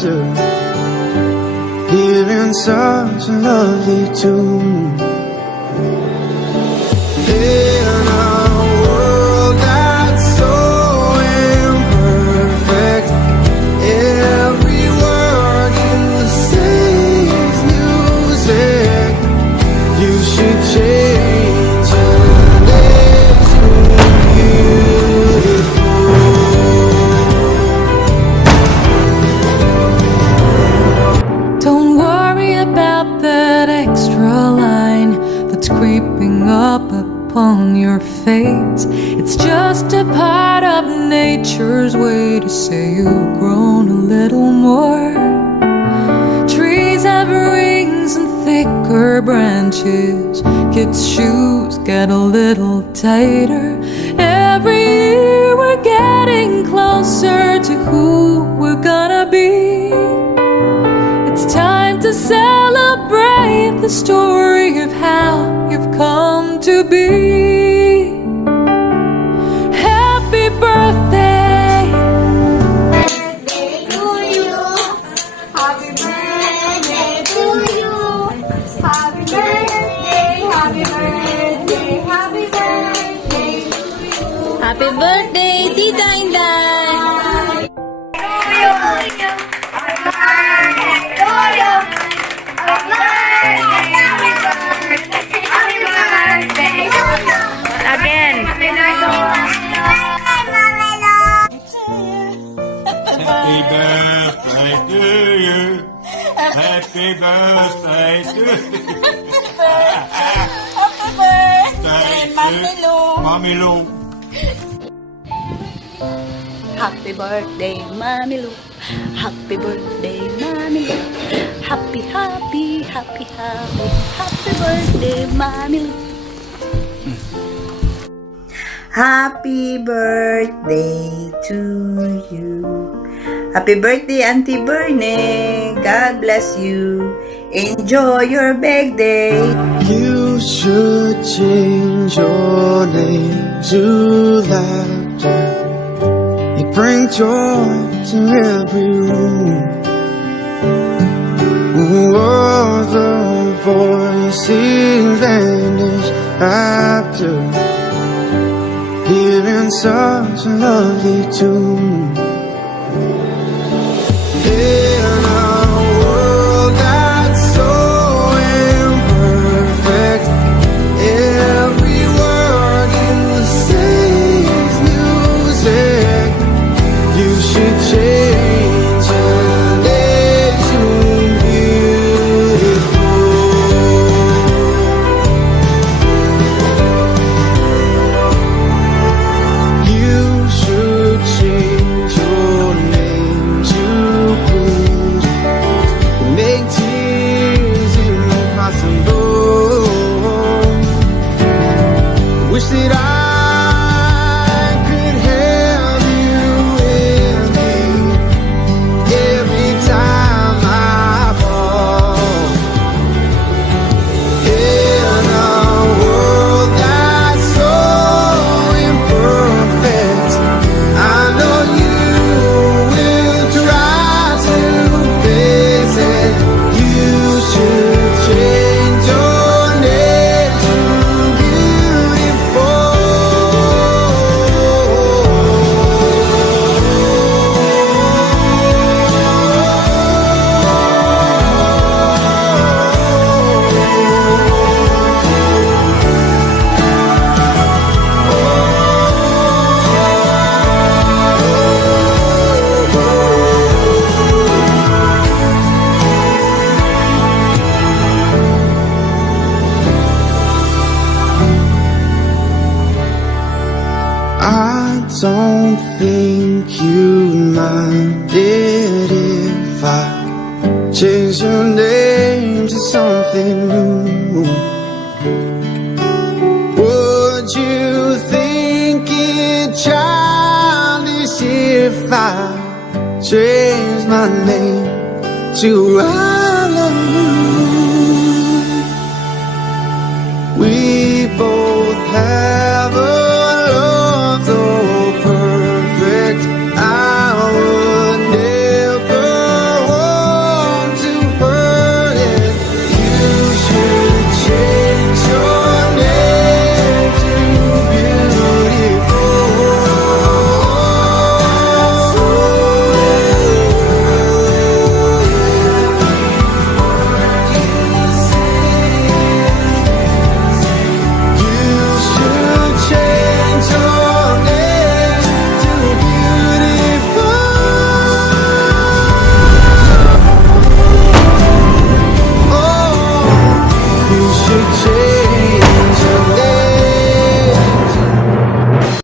after hearing such a lovely tune. In a world that's so imperfect, every word you say is music. You should change your name to beautiful. Don't worry about that extra line that's creeping up upon your face. It's just a part of nature's way to say you've grown a little more. Trees have rings and thicker branches. Kids' shoes get a little tighter. Every year we're getting closer to who we're gonna be. It's time to celebrate the story of how you've come to be. Happy birthday! Birthday to you. Happy birthday to you. Happy birthday, happy birthday, happy birthday to you. Happy birthday, Tita Inday! Again. Happy birthday to you. Happy birthday to you. Mommy Lou. Happy birthday, Mommy Lou. Happy birthday, Mommy Lou. Happy, happy, happy, happy. Happy birthday, Mommy Lou. Happy birthday to you. Happy birthday, Auntie Bernie. God bless you. Enjoy your big day. You should change your name to laughter. You bring joy to every room. All the voices vanish after hearing such a lovely tune. In a world that's so imperfect, every word you say is music. You should change your name to beautiful. You should change your name to blues. Make tears impossible. Wish that I could have you with me every time I fall. In a world that's so imperfect, I know you will try to face it. You should change your name to I don't think you'd mind it if I change your name to something new. Would you think it childish if I changed my name to I love you?